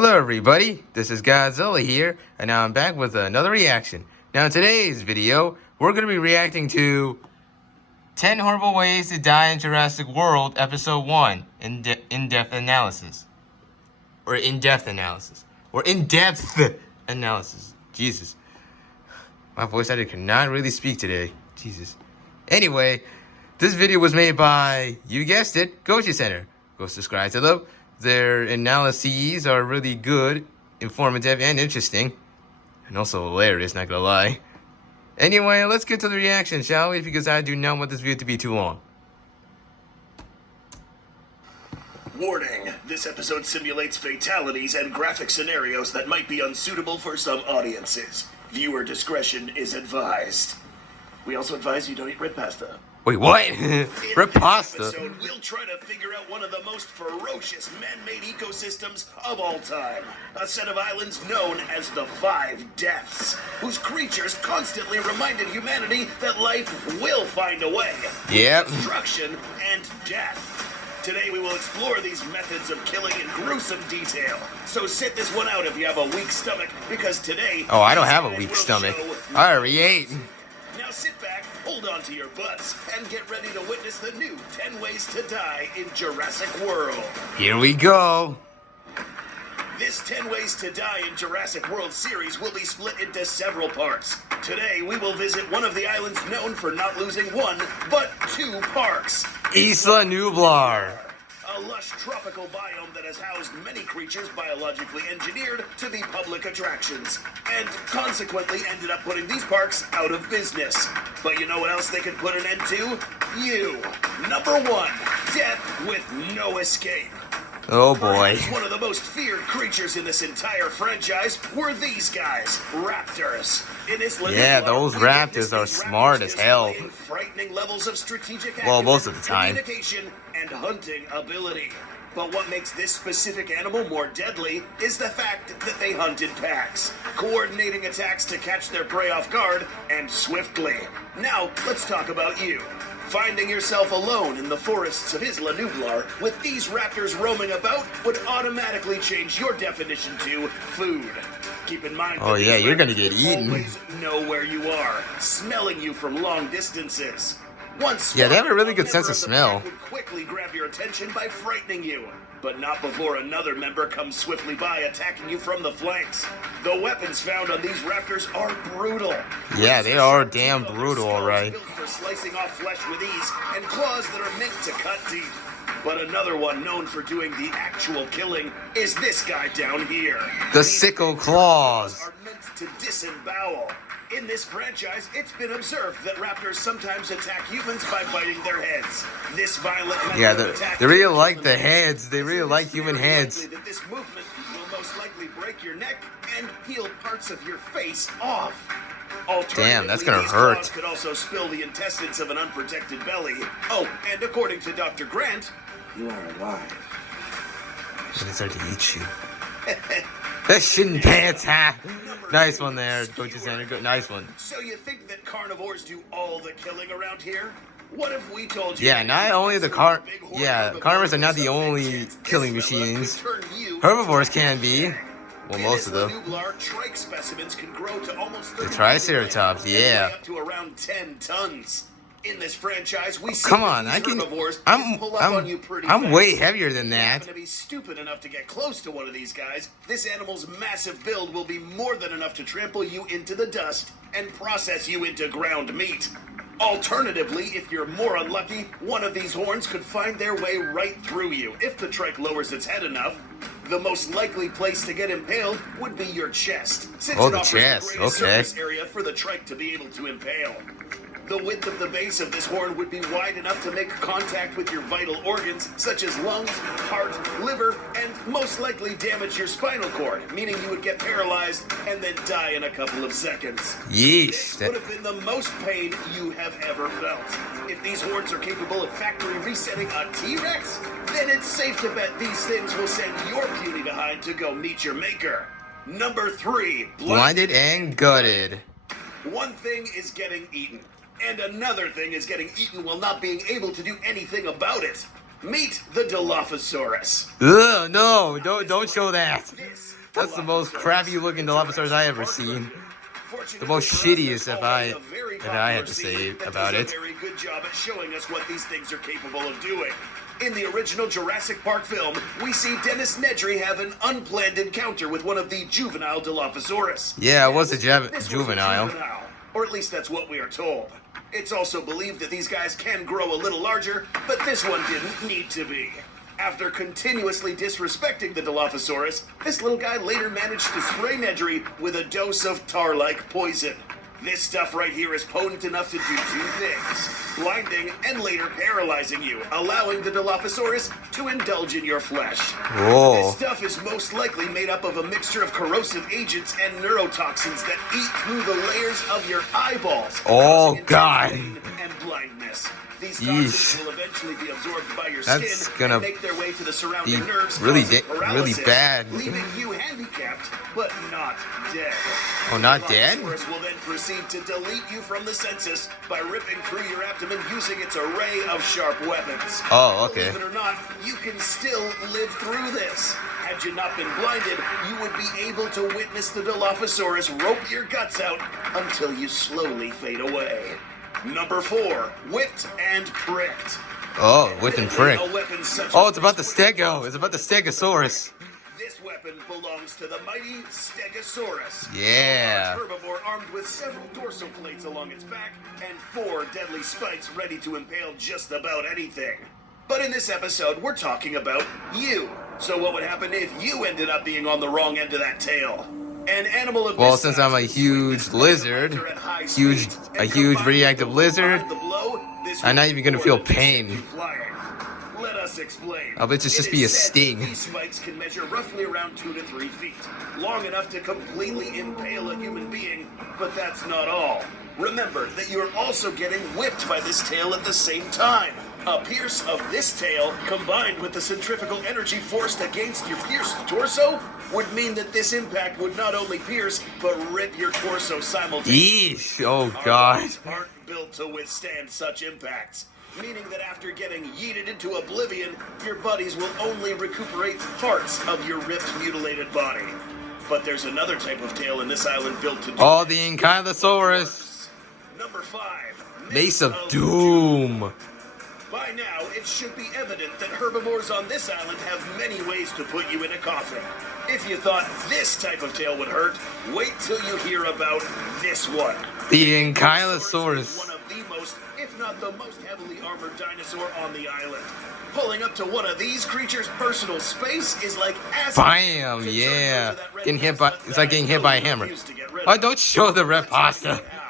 Hello everybody, this is Godzilla here, and now I'm back with another reaction. Now in today's video, we're going to be reacting to 10 Horrible Ways to Die in Jurassic World, Episode 1, In-Depth Analysis. Or In-Depth Analysis. Or In-Depth Analysis. Jesus. My voice actor cannot really speak today. Jesus. Anyway, this video was made by, you guessed it, Goji Center. Go subscribe to them. Their analyses are really good, informative, and interesting. And also hilarious, not gonna lie. Anyway, let's get to the reaction, shall we? Because I do not want this video to be too long. Warning, this episode simulates fatalities and graphic scenarios that might be unsuitable for some audiences. Viewer discretion is advised. We also advise you don't eat red pasta. Wait, what? Red pasta? In this episode, we'll try to figure out one of the most ferocious man-made ecosystems of all time. A set of islands known as the Five Deaths, whose creatures constantly reminded humanity that life will find a way. Yep. Destruction and death. Today we will explore these methods of killing in gruesome detail. So sit this one out if you have a weak stomach, because today... Oh, I don't have a weak stomach. I already ate. Now sit back, hold on to your butts, and get ready to witness the new 10 Ways to Die in Jurassic World. Here we go. This 10 Ways to Die in Jurassic World series will be split into several parts. Today, we will visit one of the islands known for not losing one, but two parks. Isla Nublar. A lush tropical biome that has housed many creatures biologically engineered to be public attractions, and consequently ended up putting these parks out of business. But you know what else they could put an end to? You. Number 1, death with no escape. Oh boy. Perhaps one of the most feared creatures in this entire franchise were these guys, raptors. In Isla Yeah, Nublar, those we raptors witnessed are these smart raptors as hell. displaying frightening levels of strategic Well, acumen, most of the time. communication, and hunting ability. But what makes this specific animal more deadly is the fact that they hunt in packs, coordinating attacks to catch their prey off guard, and swiftly. Now, let's talk about you. Finding yourself alone in the forests of Isla Nublar with these raptors roaming about would automatically change your definition to food. Keep in mind Oh, that yeah, these you're gonna raptors get will eaten. always know where you are, smelling you from long distances. Once Yeah, they have a really good member sense of the smell. pack would quickly grab your attention by frightening you, but not before another member comes swiftly by, attacking you from the flanks. The weapons found on these raptors are brutal. Yeah, they are damn brutal, alright. Built for slicing off flesh with ease, and claws that are meant to cut deep. But another one known for doing the actual killing is this guy down here. The These sickle big claws. are meant to disembowel. In this franchise, it's been observed that raptors sometimes attack humans by biting their heads. This violent method Yeah, of attack they really like the heads. They really like human heads. that this movement will most likely break your neck and peel parts of your face off. Damn, that's Alternatively, gonna these hurt. claws could also spill the intestines of an unprotected belly. Oh, and according to Dr. Grant, you are alive. And they start to eat you. The shin pants, ha! Nice one there, Coach Sanders. Good, nice one. So you think that carnivores do all the killing around here? What if we told you? Yeah, not only the carnivores are not the only killing machines. Herbivores can be. Well, most of them. Trike specimens can grow to almost The Triceratops, yeah. up to around 10 tons. In this franchise, we see Come on, that I these can. herbivores can pull up on you pretty I'm fast. way heavier than If you happen that. to be stupid enough to get close to one of these guys, this animal's massive build will be more than enough to trample you into the dust and process you into ground meat. Alternatively, if you're more unlucky, one of these horns could find their way right through you if the trike lowers its head enough. The most likely place to get impaled would be your chest, since Oh, it the offers chest, the greatest okay. surface area for the trike to be able to impale. The width of the base of this horn would be wide enough to make contact with your vital organs, such as lungs, heart, liver, and most likely damage your spinal cord, meaning you would get paralyzed and then die in a couple of seconds. Yeesh. This would have been the most pain you have ever felt. If these horns are capable of factory resetting a T-Rex, then it's safe to bet these things will send your puny behind to go meet your maker. Number 3, Blinded and gutted. One thing is getting eaten, and another thing is getting eaten while not being able to do anything about it. Meet the Dilophosaurus. Ugh, no, don't show that. This That's the most Dilophosaurus crappy looking Dilophosaurus I ever interacts seen. Fortunately The most for us, shittiest there's if already I a very if I had to popular say scene that about does it. a very good job at showing us what these things are capable of doing. In the original Jurassic Park film, we see Dennis Nedry have an unplanned encounter with one of the juvenile Dilophosaurus. Yeah, it was a This was a juvenile. or at least that's what we are told. It's also believed that these guys can grow a little larger, but this one didn't need to be. After continuously disrespecting the Dilophosaurus, this little guy later managed to spray Nedry with a dose of tar-like poison. This stuff right here is potent enough to do two things: blinding and later paralyzing you, allowing the Dilophosaurus to indulge in your flesh. Whoa. This stuff is most likely made up of a mixture of corrosive agents and neurotoxins that eat through the layers of your eyeballs. Oh, causing intense God. pain and blindness. These Yeesh. toxins will eventually be absorbed by your That's skin gonna and make their way to the surrounding be nerves, really causing really paralysis, bad. leaving you handicapped but not dead. Oh, not dead? Dilophosaurus will then proceed to delete you from the census by ripping through your abdomen using its array of sharp weapons. Oh, okay. Believe it or not, you can still live through this. Had you not been blinded, you would be able to witness the Dilophosaurus rope your guts out until you slowly fade away. Number 4, whipped and pricked. Oh, whipped and prick. A weapon such Oh, as it's about the this stego. It's about the stegosaurus. This weapon belongs to the mighty Stegosaurus. Yeah. A large herbivore armed with several dorsal plates along its back and 4 deadly spikes ready to impale just about anything. But in this episode, we're talking about you. So what would happen if you ended up being on the wrong end of that tail? An animal of Well, this since size I'm a can swing huge this lizard, at high huge- speeds, a and huge combined radioactive with the lizard, behind the blow, this I'm not would even gonna more feel than just pain. you flying. Let us explain. I'll bet it's just It be a is said that sting. These spikes can measure roughly around 2 to 3 feet, long enough to completely impale a human being, but that's not all. Remember that you're also getting whipped by this tail at the same time. A pierce of this tail, combined with the centrifugal energy forced against your pierced torso, would mean that this impact would not only pierce, but rip your torso simultaneously. Yeesh. Oh, Our God. bodies aren't built to withstand such impacts, meaning that after getting yeeted into oblivion, your buddies will only recuperate parts of your ripped, mutilated body. But there's another type of tail in this island built to do Oh, this. the Ankylosaurus. Number 5. Mace of Doom. By now, it should be evident that herbivores on this island have many ways to put you in a coffin. If you thought this type of tail would hurt, wait till you hear about this one. The Is Ankylosaurus. one of the most, if not the most heavily armored dinosaur on the island. Pulling up to one of these creatures' personal space is like acid. Bam, To yeah. turn to that red Getting hit by, pasta it's like that getting I hit by a know you hammer. refuse to get rid Oh, of. don't show the red Let's find pasta. out how.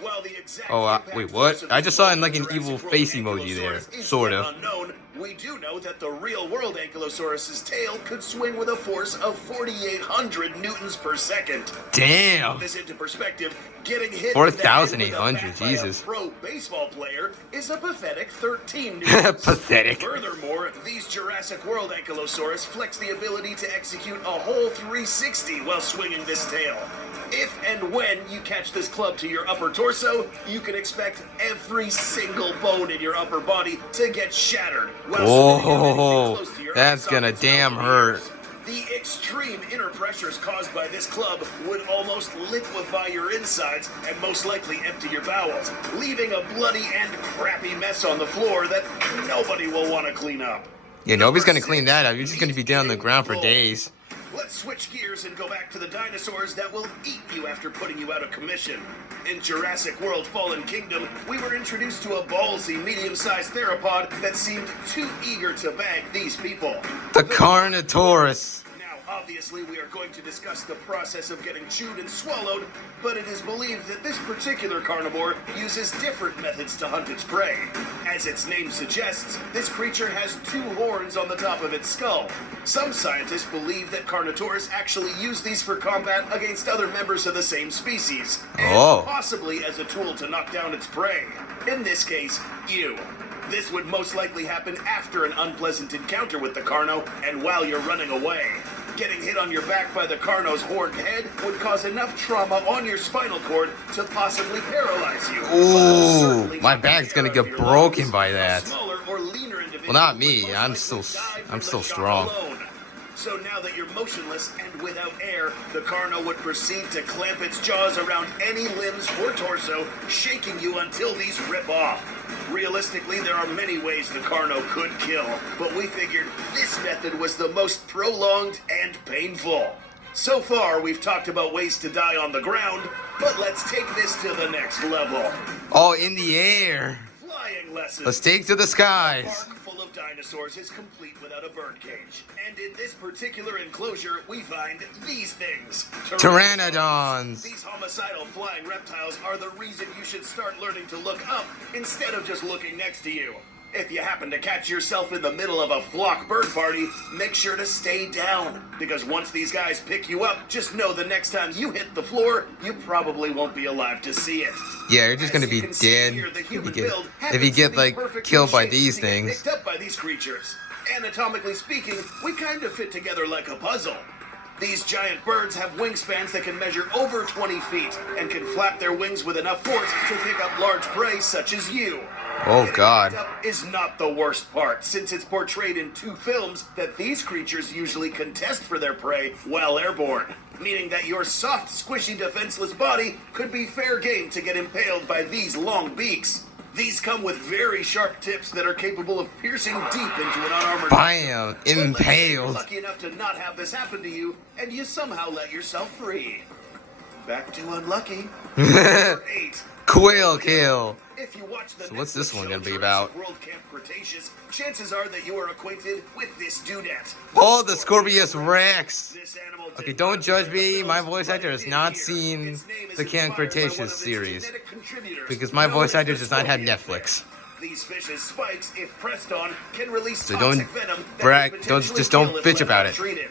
While the exact Oh, impact wait, what? force of I the just saw it in, like, an Jurassic evil World face emoji there, Ankylosaurus is sort yet of. unknown, we do know that the real-world Ankylosaurus's tail could swing with a force of 4,800 newtons per second. Damn. Put this into perspective, getting hit 4,800, in the head with a bat by Jesus. a pro baseball player is a pathetic 13 newtons. Pathetic. Furthermore, these Jurassic World Ankylosaurus flex the ability to execute a whole 360 while swinging this tail. If and when you catch this club to your upper torso, you can expect every single bone in your upper body to get shattered while swinging anything Whoa, close to your that's gonna sockets damn out the hurt. ears. The extreme inner pressures caused by this club would almost liquefy your insides and most likely empty your bowels, leaving a bloody and crappy mess on the floor that nobody will want to clean up. Yeah, nobody's Number gonna clean 6, that up. You're just gonna be down on the ground for meat days. Let's switch gears and go back to the dinosaurs that will eat you after putting you out of commission. In Jurassic World Fallen Kingdom, we were introduced to a ballsy, medium-sized theropod that seemed too eager to bag these people. The Carnotaurus. Now, obviously, we are going to discuss the process of getting chewed and swallowed, but it is believed that this particular carnivore uses different methods to hunt its prey. As its name suggests, this creature has 2 horns on the top of its skull. Some scientists believe that Carnotaurus actually use these for combat against other members of the same species, and Oh. possibly as a tool to knock down its prey. In this case, you. This would most likely happen after an unpleasant encounter with the Carno and while you're running away. Getting hit on your back by the Carno's horned head would cause enough trauma on your spinal cord to possibly paralyze you. Ooh, Certainly my not back's the gonna terror of get your broken lungs. by A that. smaller or leaner individual Well, not me. I'm still strong. So now that you're motionless and without air, the Carno would proceed to clamp its jaws around any limbs or torso, shaking you until these rip off. Realistically, there are many ways the Carno could kill, but we figured this method was the most prolonged and painful. So far, we've talked about ways to die on the ground, but let's take this to the next level. Oh, in the air. Flying lessons. Let's take to the skies. A park full of dinosaurs is complete without a birdcage. And in this particular enclosure, we find these things. Pteranodons. These homicidal flying reptiles are the reason you should start learning to look up instead of just looking next to you. If you happen to catch yourself in the middle of a flock bird party, make sure to stay down. Because once these guys pick you up, just know the next time you hit the floor, you probably won't be alive to see it. Yeah, you're just gonna be dead if you get like killed by these things. Picked up by these creatures. Anatomically speaking, we kind of fit together like a puzzle. These giant birds have wingspans that can measure over 20 feet and can flap their wings with enough force to pick up large prey such as you. Oh God. Is not the worst part, since it's portrayed in 2 films that these creatures usually contest for their prey while airborne, meaning that your soft, squishy, defenseless body could be fair game to get impaled by these long beaks. These come with very sharp tips that are capable of piercing deep into an unarmored... Bam! Impaled. You're lucky enough to not have this happen to you, and you somehow let yourself free. Back to unlucky. Number 8. Quail kill. If you watch the So what's this one Netflix gonna be show about? Jurassic World Camp Cretaceous, chances are that you are acquainted with this dudette. Oh, the Scorpius Rex. This animal did Okay, don't not judge live me. with My those, voice but actor it has did not here. seen Its name is the Camp inspired by one Cretaceous of its series genetic contributors, because my known voice as actor the does not have scorpion Netflix. fish. These fish's spikes, if pressed on, can release So toxic don't venom that brag- can don't- potentially just don't kill if bitch left about it. untreated.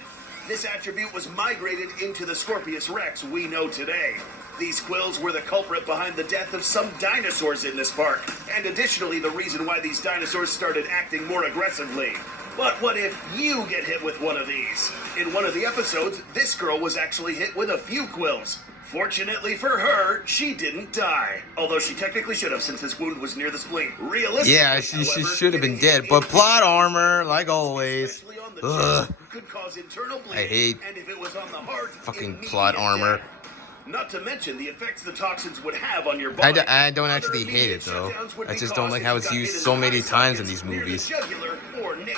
This attribute was migrated into the Scorpius rex we know today. These quills were the culprit behind the death of some dinosaurs in this park, and additionally the reason why these dinosaurs started acting more aggressively. But what if you get hit with one of these? In one of the episodes, this girl was actually hit with a few quills. Fortunately for her, she didn't die. Although she technically should have, since this wound was near the spleen. Realistically, Yeah, she however, should have been getting dead. hit But in plot the armor, like always. especially on the Ugh. chest, could cause internal bleeding. I hate and if it was on the heart, fucking immediate plot armor. death. Not to mention the effects the toxins would have on your body. I don't Other actually hate immediate it though. shutdowns would I be just don't caused like if how you it's got used hit so in the many eye times in sockets, these near the movies. jugular or nape.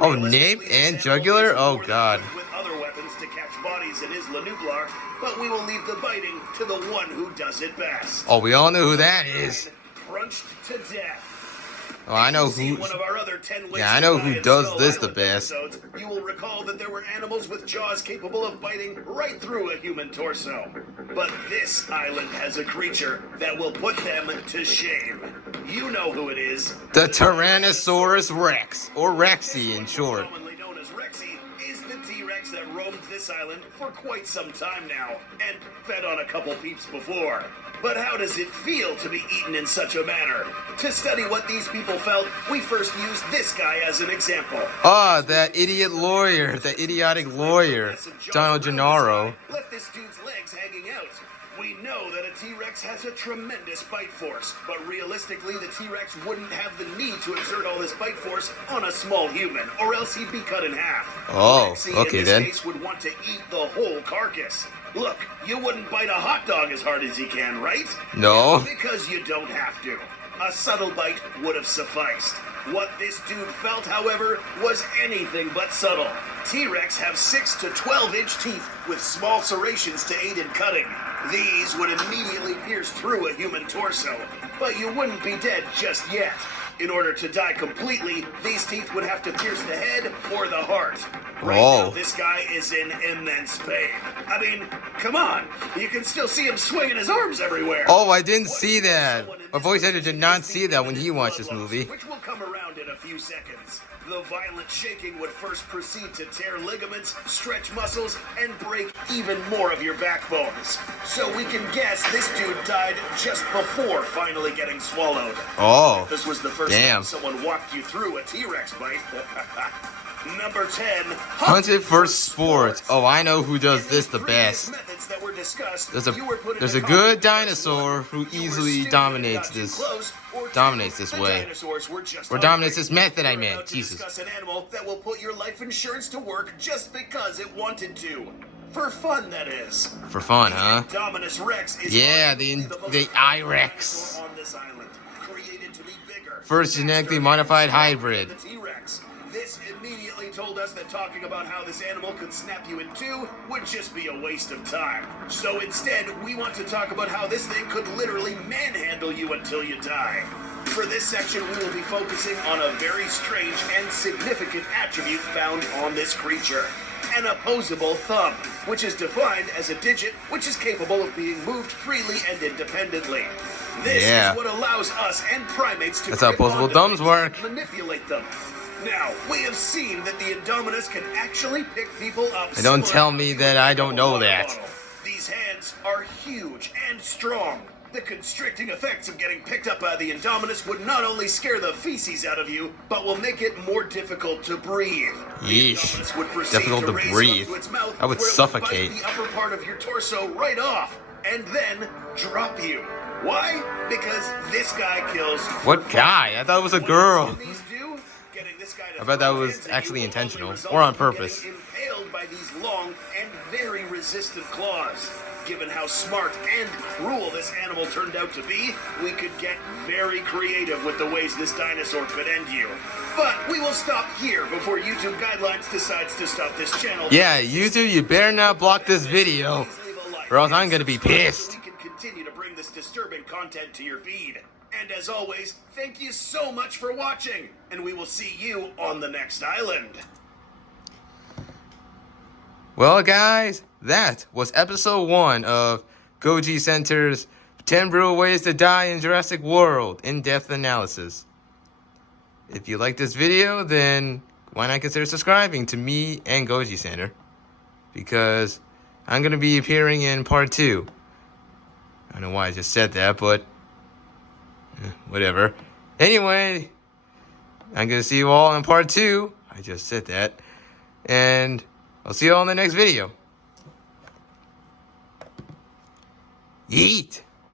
Oh, Realistically, nape this and animal jugular? is Oh more than God. equipped with other weapons to catch bodies in his lanublar, but we will leave the biting to the one who does it best. Oh, we all know who that is. Crunched to death. Oh, I know See who. one of our other 10 ways Yeah, I to know die who in does Skull this the Island best. episodes. You will recall that there were animals with jaws capable of biting right through a human torso. But this island has a creature that will put them to shame. You know who it is. The Tyrannosaurus Rex, or Rexy in short. Commonly known as Rexy, is the T-Rex that roamed this island for quite some time now, and fed on a couple peeps before. But how does it feel to be eaten in such a manner? To study what these people felt, we first used this guy as an example. Ah, that idiot lawyer, that idiotic lawyer, Donald Gennaro. Left this dude's legs hanging out. We know that a T-Rex has a tremendous bite force, but realistically the T-Rex wouldn't have the need to exert all this bite force on a small human, or else he'd be cut in half. Oh, Rexy, okay in this then. case, would want to eat the whole carcass. Look, you wouldn't bite a hot dog as hard as you can, right? No. Because you don't have to. A subtle bite would have sufficed. What this dude felt, however, was anything but subtle. T-Rex have 6 to 12-inch teeth with small serrations to aid in cutting. These would immediately pierce through a human torso, but you wouldn't be dead just yet. In order to die completely, these teeth would have to pierce the head or the heart. Right now, this guy is in immense pain. I mean, come on. You can still see him swinging his arms everywhere. Oh, I didn't see that. My voice actor did not see that when he watched this movie. Which will come around in a few seconds. The violent shaking would first proceed to tear ligaments, stretch muscles, and break even more of your backbones. So we can guess this dude died just before finally getting swallowed. Oh, This was the first damn. time someone walked you through a T-Rex bite. Number 10. Hunted for sports. Oh, I know who does this the best. Methods that were discussed, There's you were put in a a good coffin. dinosaur who You were easily still dominates got too this. close, Or dominates two, this the way. dinosaurs were just Or dominates hungry. this method I We're meant. about to Jesus. discuss an animal that will put your life insurance to work just because it wanted to. For fun, that is. For fun, huh? Indominus Rex is Yeah, arguably the most I-Rex. dinosaur on this island, created to be bigger, First genetically faster, modified and stronger hybrid. than the T-Rex. This immediately told us that talking about how this animal could snap you in two would just be a waste of time. So instead, we want to talk about how this thing could literally manhandle you until you die. For this section, we will be focusing on a very strange and significant attribute found on this creature. An opposable thumb, which is defined as a digit which is capable of being moved freely and independently. This Yeah. is what allows us and primates to That's how grip opposable onto thumbs things work. and manipulate them. Now, we have seen that the Indominus can actually pick people up. And don't similar tell to me how that you I pick don't up a know water that. bottle. These hands are huge and strong. The constricting effects of getting picked up by the Indominus would not only scare the feces out of you, but will make it more difficult to breathe. The Yeesh. Indominus would proceed Difficult to raise you up breathe. to its mouth, I would where it suffocate. bite the upper part of your torso right off, and then drop you. Why? Because this guy kills. What guy? I thought it was a girl. What these do? Getting this guy to I bet that throw was hands at actually you will intentional, only result or on in you purpose. getting impaled by these long and very resistant claws. Given how smart and cruel this animal turned out to be, we could get very creative with the ways this dinosaur could end you. But we will stop here before YouTube Guidelines decides to stop this channel. Yeah, YouTube, you better not block this video, Please leave a like or else I'm and gonna be subscribe so pissed. we can continue to bring this disturbing content to your feed. And as always, thank you so much for watching, and we will see you on the next island. Well, guys, that was episode 1 of Goji Center's 10 Brutal Ways to Die in Jurassic World in-depth analysis. If you like this video, then why not consider subscribing to me and Goji Center? Because I'm going to be appearing in part 2. I don't know why I just said that, but whatever. Anyway, I'm going to see you all in part 2. I just said that. And I'll see you all in the next video. Yeet!